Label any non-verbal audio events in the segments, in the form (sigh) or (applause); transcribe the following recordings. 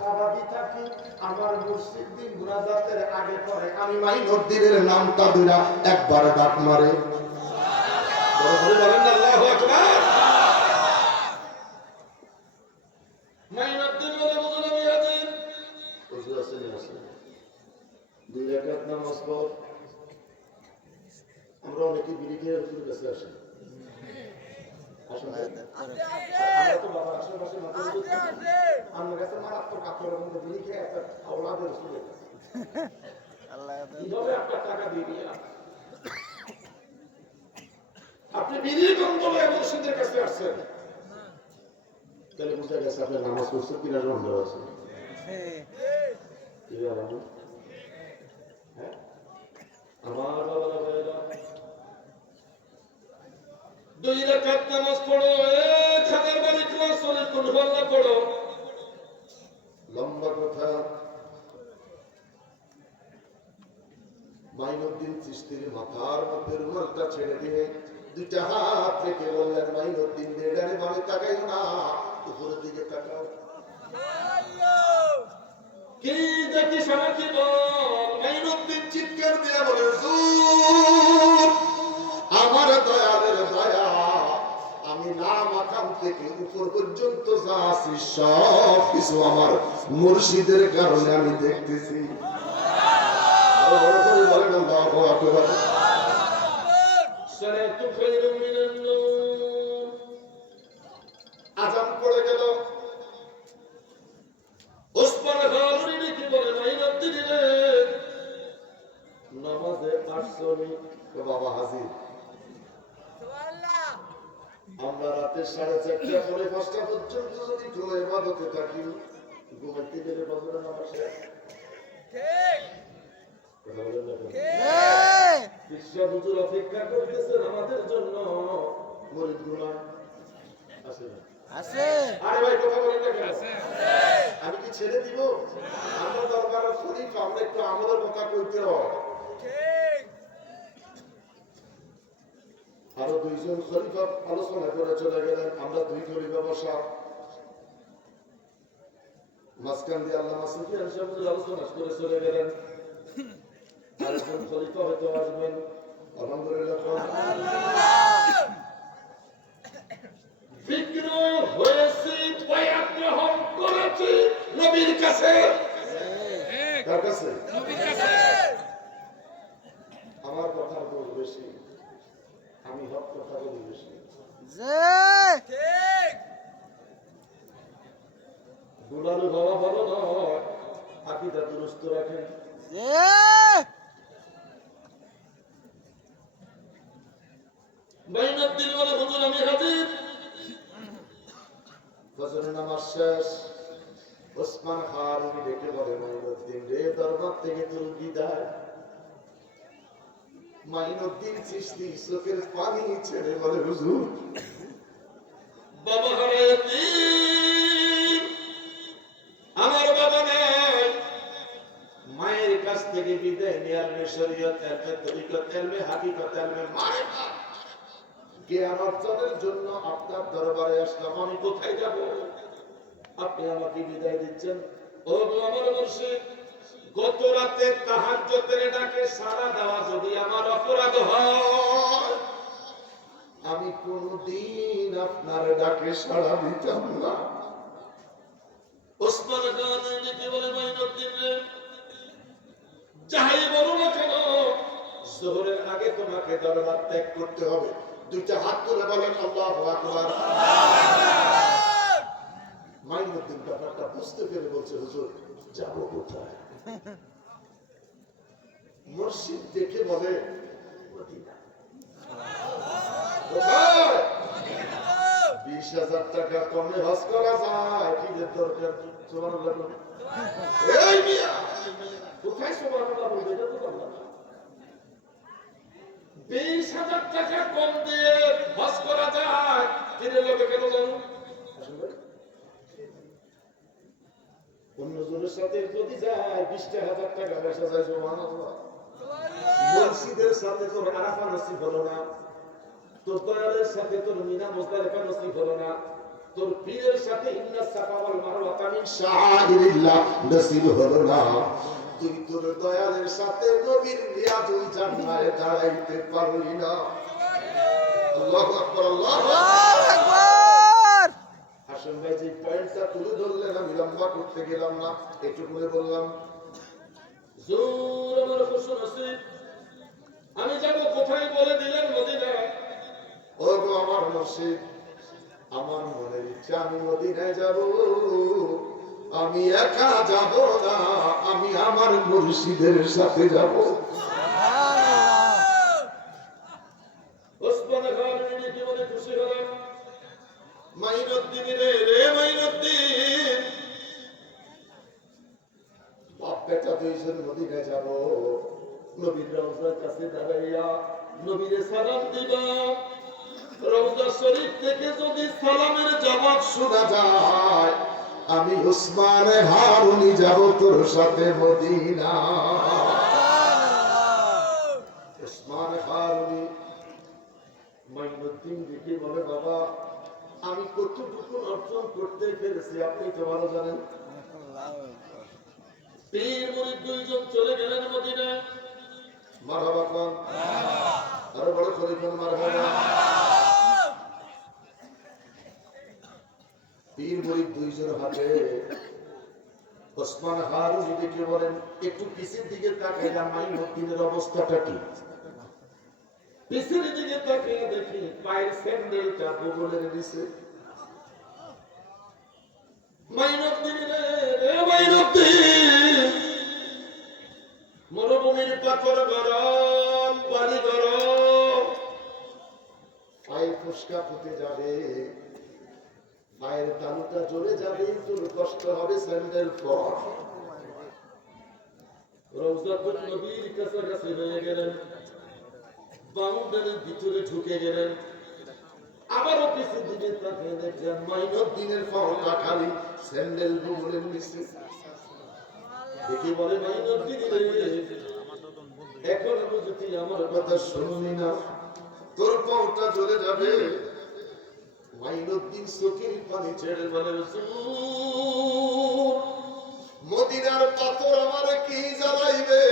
থাকি আমার মুর্শিদ দিন আগে পরে আমি মাইনুদ্দিনের নামটা দুরা একবার ডাক মারে। বলেন আল্লাহু আকবার মাইনুদ্দিন বলে বুঝুন আমি হাজির হুজুর আসেন আসেন দুই রাকাত নামাজ পর আমরা অনেকে বিড়ি খেয়ে হুজুরের কাছে আসি আসুন আমরা তো বাবার আশেপাশে মাথা হুজুর থাকি। আমার কাছে মারাত্মক আপনার মধ্যে বিড়ি খেয়ে একটা আওলাদের হুজুরের কাছে কীভাবে আপনার টাকা দিয়ে দিয়ে আপনি বিড়ি গন্ধ হয়ে মুর্শিদের কাছে আসছেন গেছে আপনার নামাজ পড়ছেন কিনা বন্ধ আছে? আমার দুই রাকাত নামাজ পড়ো খাদের বাড়ি ক্লাস হলে কোন পড়ো লম্বা কথা মাইনুদ্দিন চিস্তির মাথার মধ্যে রুমালটা ছেড়ে দিয়ে দুইটা হাত রেখে বললেন, মাইনুদ্দিন বেডারে ভাবে তাকাইও না উপরের দিকে তাকাও। কি দেখি সারা কি মাইনুদ্দিন চিৎকার দিয়ে বলে আমার দয়ালের দয়া আমি না মাথাম থেকে উপর পর্যন্ত যা আছি সব কিছু আমার মুর্শিদের কারণে আমি দেখতেছি। বলেন আল্লাহু আকবার। আজান পড়ে গেল ওসমান হারুনি নাকি বলে মাইনুদ্দিন রে নামাজে আসছনি বাবা হাজির। আমরা রাতের সাড়ে চারটা পরে পাঁচটা পর্যন্ত যদি কোনো এবাদতে থাকি গেলে নামাজ শেষ। হুজুর অপেক্ষা করতেছেন আমাদের জন্য। মরিদ না? আরে ভাই কথা বলেন না কেন? আমি কি ছেড়ে দিব? আমরা দরবারের খলিফা আমরা একটু আমাদের কথা কইতে হয়। আরও দুইজন খলিফা আলোচনা করে চলে গেলেন আমরা দুই খলিফা বসা। মাঝখান দিয়ে আল্লাহ মাসুফিয়ান সাহেব আলোচনা করে চলে গেলেন। আরেকজন খলিফা হয়তো আসবেন। আলহামদুলিল্লাহ। নবীর কাছে কার কাছে আমার কথার দোষ বেশি আমি হক কথা বলি বেশি দুলালু বাবা ভালো নয় আকিদা দুরস্ত রাখেন মাইনুদ্দিন বলে হুজুর আমি হাজির ফজরের নামাজ শেষ ওসমান হারুনি ডেকে বলে মাইনুদ্দিন রে দরবার থেকে তোর বিদায় মাইনুদ্দিন চিস্তি চোখের পানি ছেড়ে বলে হুজুর বাবা আমার বাবা নাই মায়ের কাছ থেকে বিদায় নেয়ার মে শরীয়ত জন্য আপনার দরবারে আসলাম আমি কোথায় যাব আপনি আমাকে বিদায় দিচ্ছেন ও আমার মুর্শিদ গত রাতে তাহাজ্জুদের ডাকে সাড়া দেওয়া যদি আমার অপরাধ হয় আমি কোনদিন আপনার ডাকে সাড়া দিতাম না। ওসমান খান নাকি বলে মাইনুদ্দিন রে যাই বলো না কেন জোহরের আগে তোমাকে দরবার ত্যাগ করতে হবে। দুইটা হাত তুলে বলেন আল্লাহু আকবার। মাইনুদ্দিন ব্যাপারটা বুঝতে পেরে বলছে হুজুর যাব কোথায়? মসজিদ দেখে বলে বিশ হাজার টাকা কমে হজ করা যায়, কি দরকার বলুন। কোথায় সুবহানাল্লাহ বলবে? এটা বিশ হাজার টাকা কম দিয়ে হজ করা যায় তিনি লোকে কেন জানো? অন্যজনের সাথে যদি যায় বিশটা হাজার টাকা পয়সা যায় সুবহানাল্লাহ। মসজিদের সাথে তোর আরাফা নসিব হলো না। তোর দয়ালের সাথে তোর মিনা মোজদারেফা নসিব হলো না। তোর পীরের সাথে ইন্না সাফা ওয়াল মারওয়াতা মিন শাআইরিল্লাহ নসিব হলো না। তুই তোর দয়ালের সাথে নবীর রিয়াজুল জান্নাতে দাঁড়াইতে পারলি না। আল্লাহু আকবার। আল্লাহু আকবার। ভাই যে পয়েন্টটা তুলে ধরলেন আমি লম্বা করতে গেলাম না বললাম জোর আমার খুশি নসিব আমি যাব কোথায় বলে দিলেন মদিনা ও গো আমার নসিব আমার মনের ইচ্ছা আমি মদিনায় যাব। আমি একা যাব না আমি আমার মুর্শিদের সাথে যাব। আমি কতটুকু অর্জন করতে পেরেছি, আপনি তো ভালো জানেন? একটু পিছের দিকে মাইনুদ্দিনের অবস্থাটা কি? পিছের দিকে তাকিয়ে দেখি পায়ের স্যান্ডেলটা বগলের নিচে। মরুভূমির পাথর গরম, পানি গরম। যাবে তোর কষ্ট হবে স্যান্ডেল পর রওজাতুল নবীর কাছাকাছি হয়ে গেলেন বাউন্ডারির ভিতরে ঢুকে গেলেন দিনের পাওটা খালি স্যান্ডেল দেখি বলে এখন আমার কথা না। তোর জ্বলে যাবে। চোখের পানি ছেড়ে বলে মদিনার পাথর আমার কি জ্বালাইবে?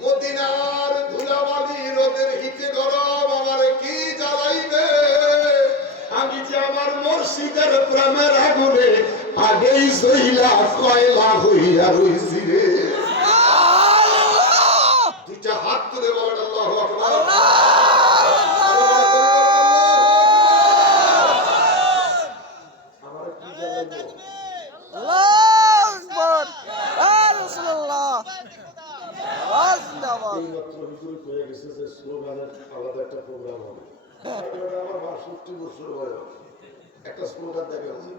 মদিনার ধুলাবালি রোদের হিতে গরম আমার কি জ্বালাইবে? আমি যে আমার মসজিদের প্রেমের আগুনে আগেই সইলা কয়লা হইয়া রইছি রে। দুইটা হাত তুলে বলেন আল্লাহু হুজুর হয়ে গেছে যে স্লোগানের আলাদা একটা প্রোগ্রাম হবে। একটা স্লোগান হুজুর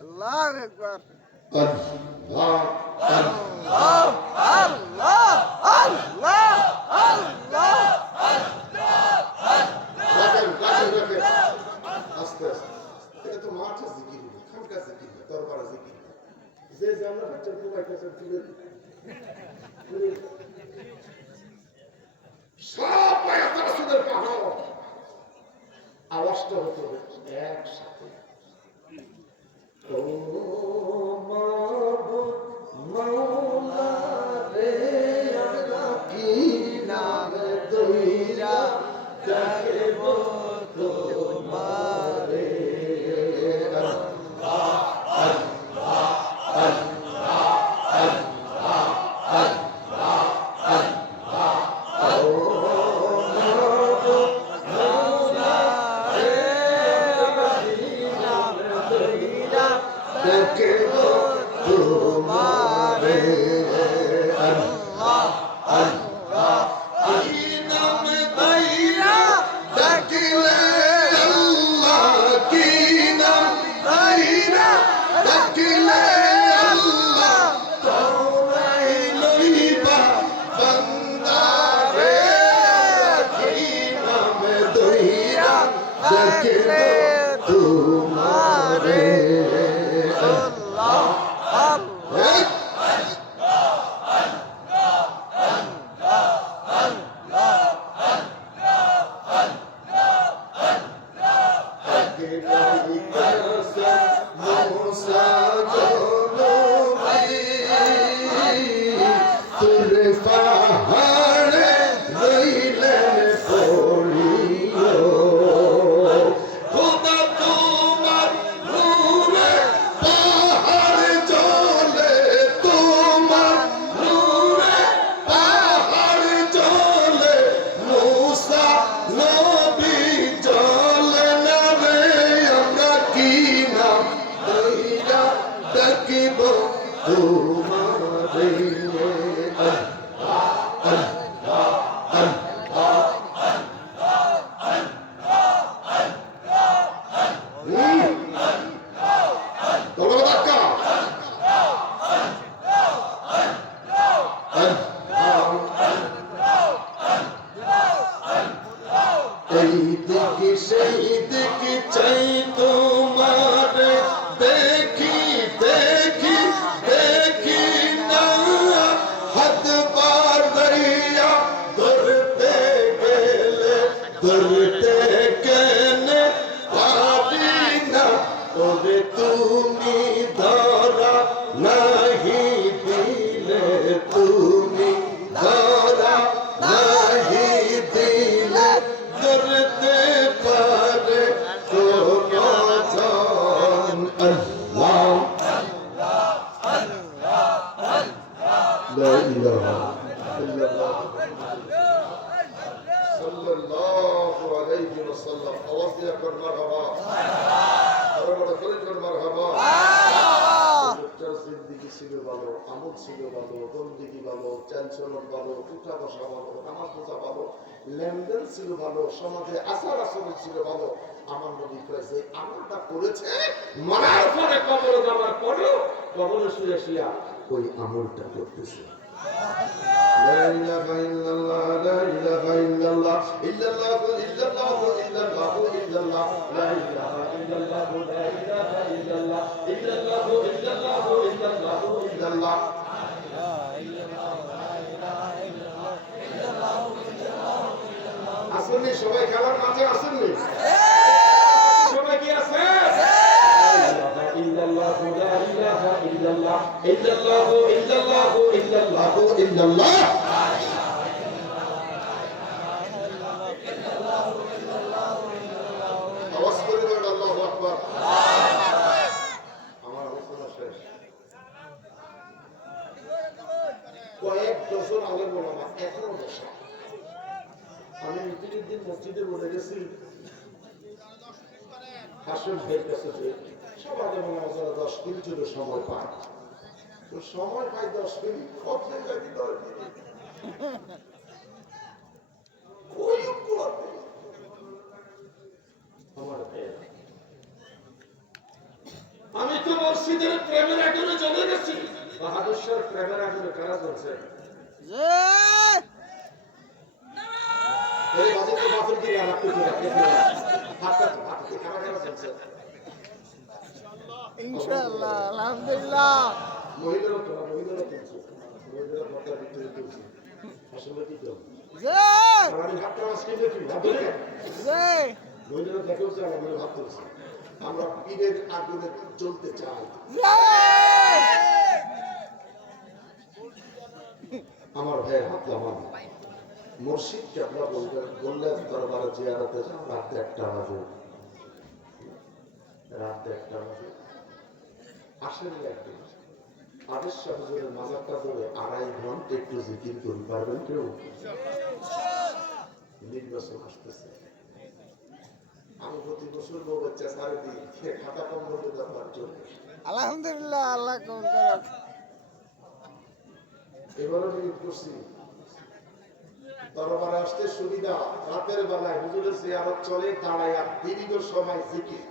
আল্লাহু আকবার। আল্লাহ আল্লাহ আল্লাহ আল্লাহ আল্লাহ আস্তে আস্তে এটা তো মাঠে জিকির খানকার জিকির দরবারে জিকির যে জানা বাচ্চা মোবাইলটা তুলে সব পায়া সুদের পাহাড়। আওয়াজটা হতে হবে। একসাথে। ও মা Musa, Musa, Musa, আমল ছিল ভালো বন্দিগি ভালো টেনশন ভালো উঠা বসা ভালো নামাজ বোঝা ভালো, লেনদেন ছিল ভালো, সমাজে আচার আচরণ ছিল ভালো। আমার নবী কয়েছে, আমলটা করেছে? মরার পরে কবর যাওয়ার পরেও কবর শুয়ে শুয়া ওই আমলটা করতেছে। لا إله إلا الله لا إله إلا الله إلا الله إلا الله আসেননি সবাই খেলার মাঝে আসেননি সবাই কি আছে ইল্লাল্লাহু ইল্লাল্লাহু ইল্লাল্লাহু ইল্লাল্লাহু ইল্লাল্লাহু ইল্লাল্লাহ ভাব তুলছে আমরা পীরের আগুনে আমার ভাইয়ের হাত আমার বলবেন বললেন দরবারে জিয়ারতে রাত একটা বাজে রাত একটা বাজে আসেন একদিন আদেশ সাহেবের মাজারটা ধরে আড়াই ঘণ্টা একটু জিকির করি পারবেন কেউ? নির্বাচন আসতেছে। আমি প্রতি বছর দিই খাতা আলহামদুলিল্লাহ আল্লাহ কবুল করুক। এবারও নিয়োগ করছি। দরবারে আসতে সুবিধা রাতের বেলায় হুজুরের জিয়ারত চলে দাঁড়াইয়া দীর্ঘ সময় জিকির।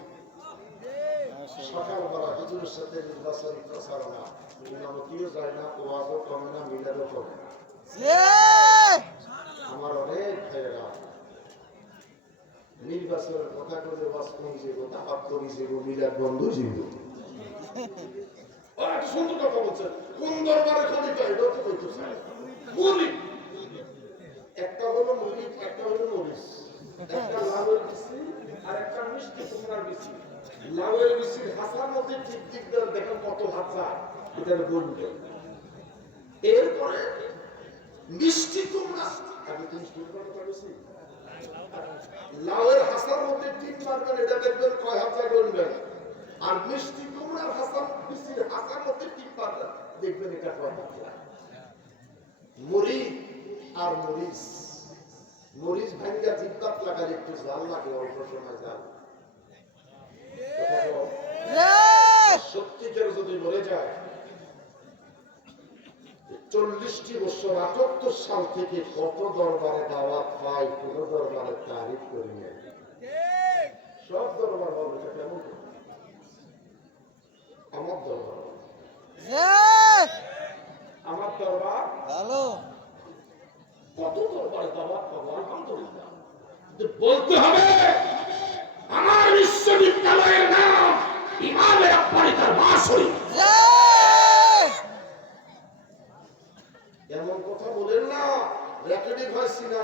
সকালবেলা হুজুরের সাথে নির্বাচনী প্রচারণা ইমামতিও যায় না ওয়াজও কমে না মিলাদও কমে আমার অনেক ভাইয়েরা নির্বাচনের কথা করে ওয়াজ কমে যাব দাবাত কমে যাব মিলাদ বন্ধ যাব একটা সুন্দর কথা বলছেন কোন দরবারে খলিফা এটাও তো কইতে চাই মুরিদ একটা হলো মুরিদ একটা হলো মরিস একটা বিচি আর একটা মিষ্টি কুমড়ার বিচি লাউয়ের বিচির হাসার মধ্যে মিষ্টি হাসার আর মিষ্টি কুমড়ার হাসান মিষ্টির হাসার মধ্যে টিক মারবেন দেখবেন এটা মরিচ আর মরিচ। মরিচ ভাঙ্গা জিব্বাত লাগালে একটু জাল লাগে, অল্প সময় জাল সত্যিকার যদি মরে যায় চল্লিশটি বছর আটাত্তর সাল থেকে কত দরবারে দাওয়াত পাই কোন দরবারে তারিফ করি নাই। সব দরবার বলবে কেমন আমার দরবার আমার দরবার? ভালো। কত দরবারে দাওয়াত পাবো আলহামদুলিল্লাহ বলতে হবে আমার বিশ্ববিদ্যালয়ের নাম ইমামের আব্বানি তার বাসই জয় এমন কথা বলেন না রেকর্ডিং হয় সিনা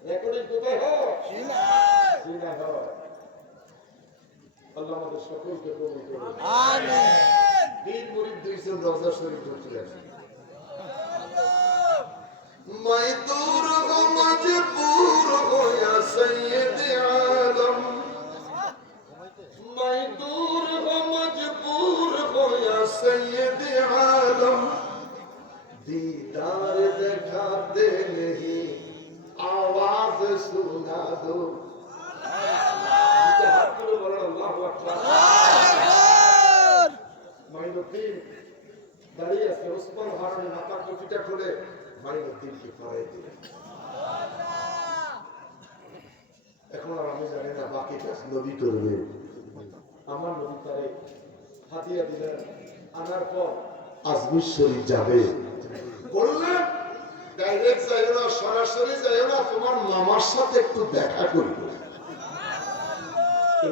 রেকর্ডিং কোথায় হয় সিনা হয় আল্লাহ আমাদের সকলকে কবুল করুন আমিন বীর মুরিদ দুইজন রওজা শরীফ ঢুকতে আসে मैं दूर हो मजबूर हो या सैयद এখন আর আমি জানি বাকি কাজ করবে আমার নবী তারে হাতিয়া দিলেন আনার পর আজমির শরীর যাবে। করলেন? ডাইরেক্ট যাইও না, সরাসরি যাইও না, তোমার মামার সাথে একটু দেখা করি।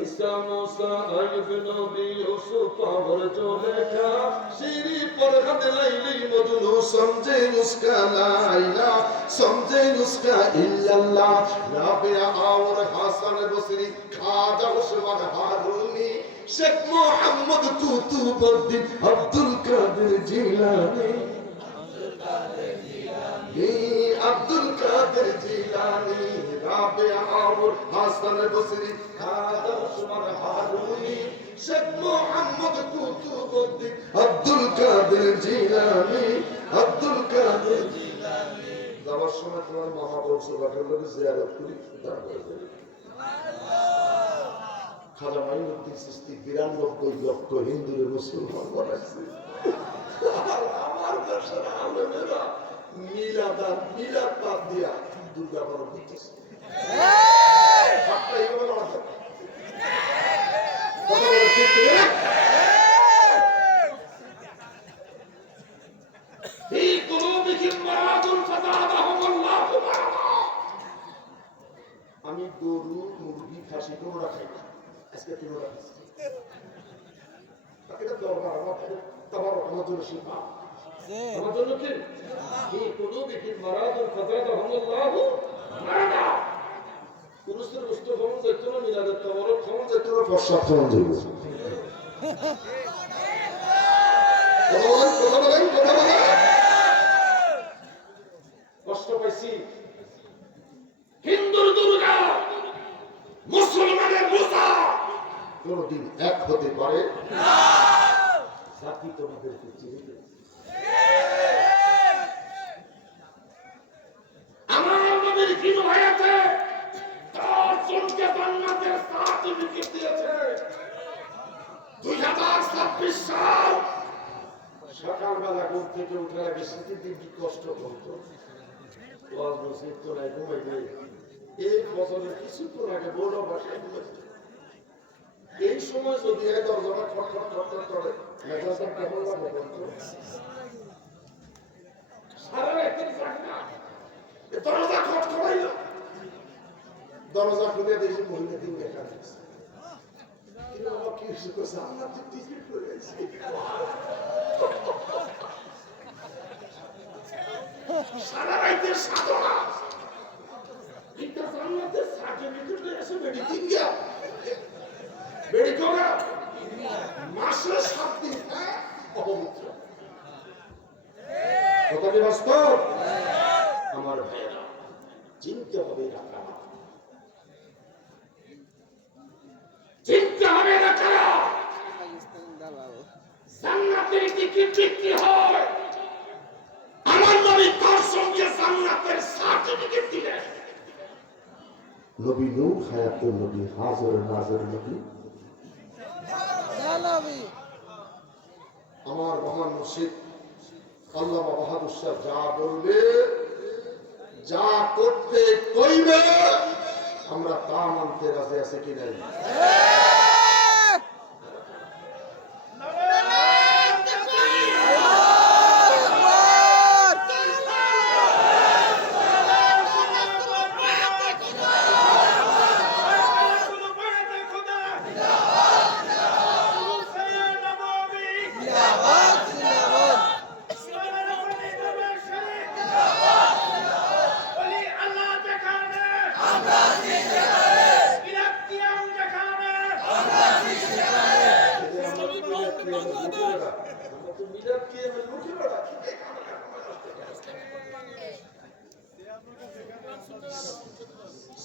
ঈসা মুসা আইব নবী ইউসুফ খাজা ওসমান হারুনি, শেখ আব্দুল কাদের জিলানী। আব্দুল কাদের জিলানি, রাবে হাসান বসরি শেখ মোহাম্মদ কুতুবউদ্দিন আব্দুল কাদের জিলানি, আব্দুল কাদের জিলানি। যাওয়ার সময় তোমার মামা বলছো বাটার জিয়ারত করি তারপরে খাজা মাইনুদ্দিন সৃষ্টি বিরানব্বই লক্ষ হিন্দুরে মুসলমান বানাইছে। (laughs) আমার দেশের আলমেরা মিলাদা মিলাদ বাদ দিয়া দুর্গা পালন করতেছে আমি গরু মুরগি খাসি কোনোটা খাই না। আজকে কোনোটা খাচ্ছি দরকার আমার আমার জন্য শিল্পা যে জন্য কি কি কুলুবিহিম মারাদুন ফাজাদাহুমুল্লাহু মারাদা পুরুষের উস্ত ক্ষমন যাইতো না মিলাদের তোমারও ক্ষমন যাইতো না যাইব (laughs) কথা বলেন কথা বলেন কথা বলেন কষ্ট পাইছি হিন্দুর দুর্গা মুসলমানের মুসা কোনদিন এক হতে পারে জাতি তোমাদেরকে চিনিবে আমার নবীর কিনু ভাইয়াতে তার জনকে জান্নাতের সার্টিফিকেট দিয়েছে দুই হাজার ছাব্বিশ সাল সকালবেলা ঘুম থেকে উঠে আগে স্মৃতির কি কষ্ট করতো ওয়াজ মসজিদ তো নাই ঘুমাই নেই এই বছরের কিছুক্ষণ আগে বড় ভাষায় ঘুমাইছে এই সময় যদি এই দরজাটা খটখট খটখট করে মেজাজটা কেমন লাগে বলতো সারা রাতের জাগনা এ দরজা খটখটাইল দরজা খুলে দেখি মহিলা দিন দেখা যাচ্ছে আমরা ভাইয়েরা চিনতে হবে না কারা চিনতে হবে না দালাল জান্নাতের টিকিট বিক্রি হয়? আমার নবী তার সঙ্গে জান্নাতের সার্টিফিকেট দিলেন। নবী নূর হায়াতুল নবী, হাজর নাজর নবী। আমার মহান মুর্শিদ, আল্লামা বাহাদুর শাহ যা বলবে, যা করতে কইবে, আমরা তা মানতে রাজি আছে কি নাই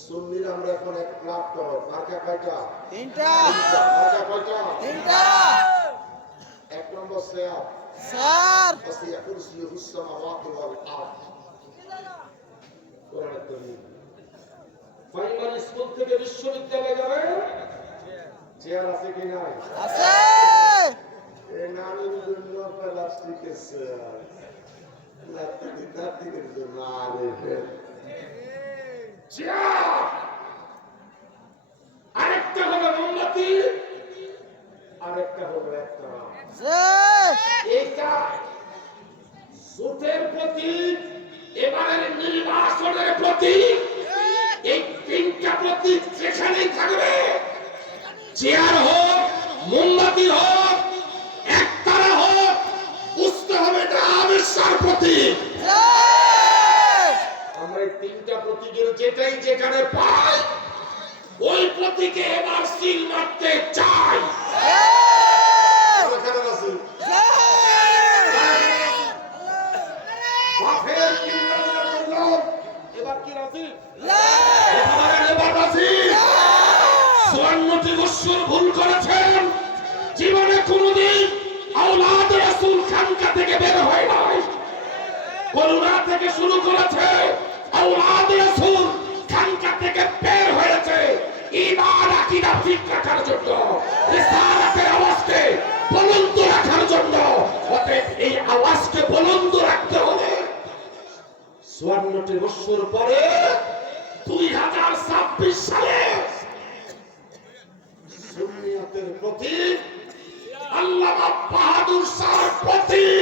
সুন্নির আমরা এখন এক লাভ করো মার্কা কয়টা তিনটা। তিনটা। এক নম্বর স্যার। স্যার। কুরসিয়ুহু সামাওয়াতু ওয়াল আরদ। ফাইনাল স্কুল থেকে বিশ্ববিদ্যালয়ে যাবেন? চেয়ার আছে কি নাই? আছে। এ নামের জন্য প্লাস্টিকের চেয়ার প্লাস্টিকের জন্য আরে চেয়ার! আরেকটা হলো মোমবাতি আরেকটা হলো একটা এইটা প্রতীক এবারের নির্বাচনের প্রতীক এই তিনটা প্রতীক যেখানেই থাকবে চেয়ার হোক মোমবাতি হোক একতারা হোক বুঝতে হবে এটা আবিষ্কার প্রতীক। আমরা তিনটা প্রতীকের যেটাই যেখানে পাই। ওই প্রতীকে এবার সিল মারতে চাই। এবার কি রাজি? এবারে রাজি? চুয়ান্নটি বৎসর ভুল করেছেন। জীবনে কোনদিন আওলাদ রাসূল খানকা থেকে বের হয় নাই। করোনা থেকে শুরু করেছে আওলাদ রাসূল। খানকা থেকে বের হয়েছে। ইমান আকীদা ঠিক রাখার জন্য, রিসালাতের আওয়াজকে বুলন্দ রাখার জন্য। অতএব এই আওয়াজকে বুলন্দ রাখতে হবে। চুয়ান্নটি বৎসর পরে দুই হাজার ছাব্বিশ সালে সুন্নিয়তের প্রতীক আল্লাহ বাহাদুর শাহ প্রতীক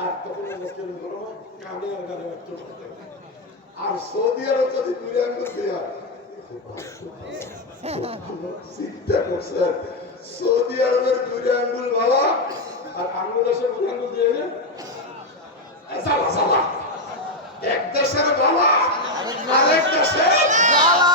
আর তখন লোকের গরম কানে আর গানে একটু আর সৌদি আরব যদি বুড়ে আঙ্গুল দেওয়া চিন্তা করছেন সৌদি আরবের দুইটা আঙ্গুল ভালো আর আঙ্গুল দেশের দুই আঙ্গুল দিয়ে এক দেশের ভালো আরেক দেশের জ্বালা।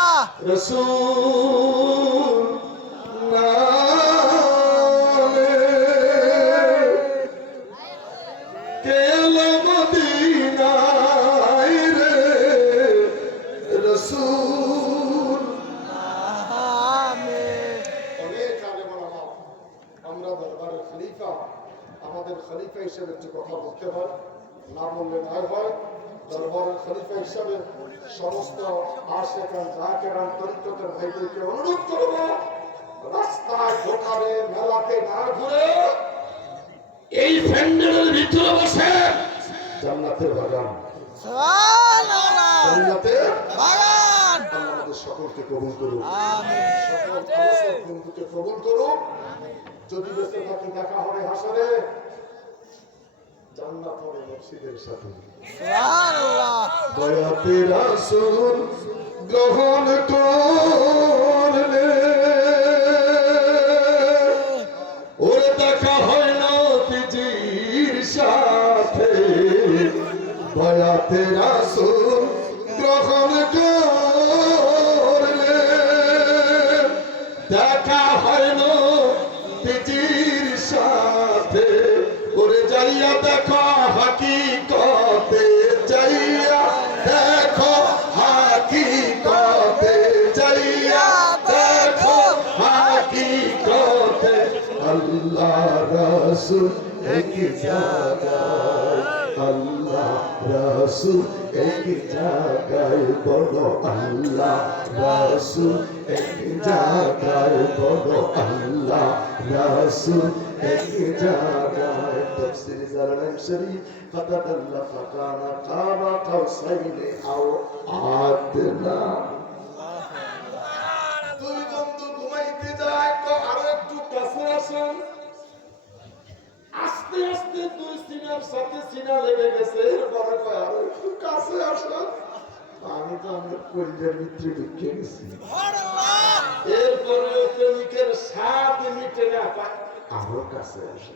দরবারের খলিফা হিসেবে সমস্ত আশেখান জাকেরান তরিকতের ভাইদেরকে অনুরোধ করব রাস্তায় দোকানে মেলাতে না ঘুরে এই প্যান্ডেলের ভিতরে বসে জান্নাতের বাগান। জান্নাতের বাগান। আমাদের সকলকে কবুল করুন। সকল বন্ধুকে কবুল করুন। যদি বেঁচে থাকি দেখা হবে হাসরে জান্নাত হবে মসজিদের সাথে গ্রহণ করলে ওরে দেখা হয় না পিজির সাথে বয়াতে রাসূল গ্রহণ করলে দেখা হয় না দেখো হাকিকতে যাইয়া দেখো হাকিকতে যাইয়া দেখো হাকিকতে আল্লাহ রাসূল এক জায়গায় আল্লাহ রাসূল এক জায়গায় বড় আল্লাহ রাসূল এক জায়গায় বড় আল্লাহ রাসূল এক জায়গায় জালালাইন শরীফ ফাকাদ আল্লাহ ফাকানা কাবা কাউসাইনে আও আদনা দুই বন্ধু ঘুমাইতে যায় তো আরও একটু কাছে আসেন। আস্তে আস্তে দুই সিনার সাথে সিনা লেগে গেছে এরপরে কয় আরও একটু কাছে আসেন। আমি তো আমার কলিজার ভিতরে ঢুকে গেছি। এরপরে প্রেমিকের স্বাদ মিটে না আরও কাছে আসে